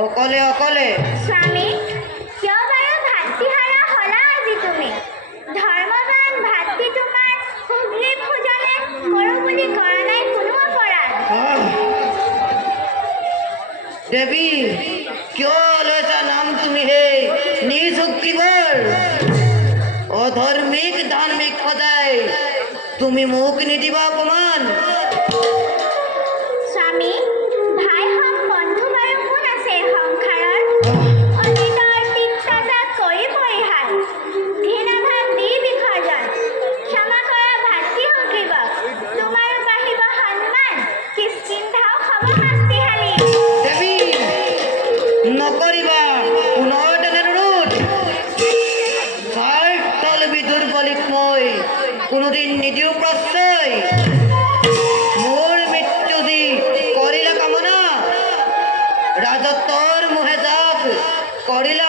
অকলে অকলে স্বামী কিয় বাৰু ভাতৃহাৰা হলা আজি তুমি ধৰ্মবান ভাতৃ তোমাৰ সুগ্ৰীৱ ভোজনে কৰো বুলি কৰা নাই কোনো অপৰাধ দেৱী কিয় লৈছা নাম তুমি হে নিজ কিবৰ অধৰ্মিক ধাৰ্মিক সদায় তুমি মোক নিদিবা অপমান স্বামী ভাই হক বন্ধু বাৰু কোন আছে সংসাৰৰ অতীতৰ তিক্ততাক কৰি পৰিহাৰ ঘৃণাভাৱ দি বিসৰ্জন ক্ষমা কৰা ভাতৃ সুগ্ৰীৱক তোমাৰো বাঢ়িব সন্মান কিষ্কিন্ধাও হব শাস্তিশালী দেৱী নকৰিবা পুনৰ তেনেৰোধ স্বাৰ্থল বিদুৰ্বলিক মই কোনোদিন নিদিওঁ প্ৰশ্ৰয় মোৰ মৃত্যু দি কৰিলা কামনা ৰাজত্বৰ মোহে যাক কৰিলা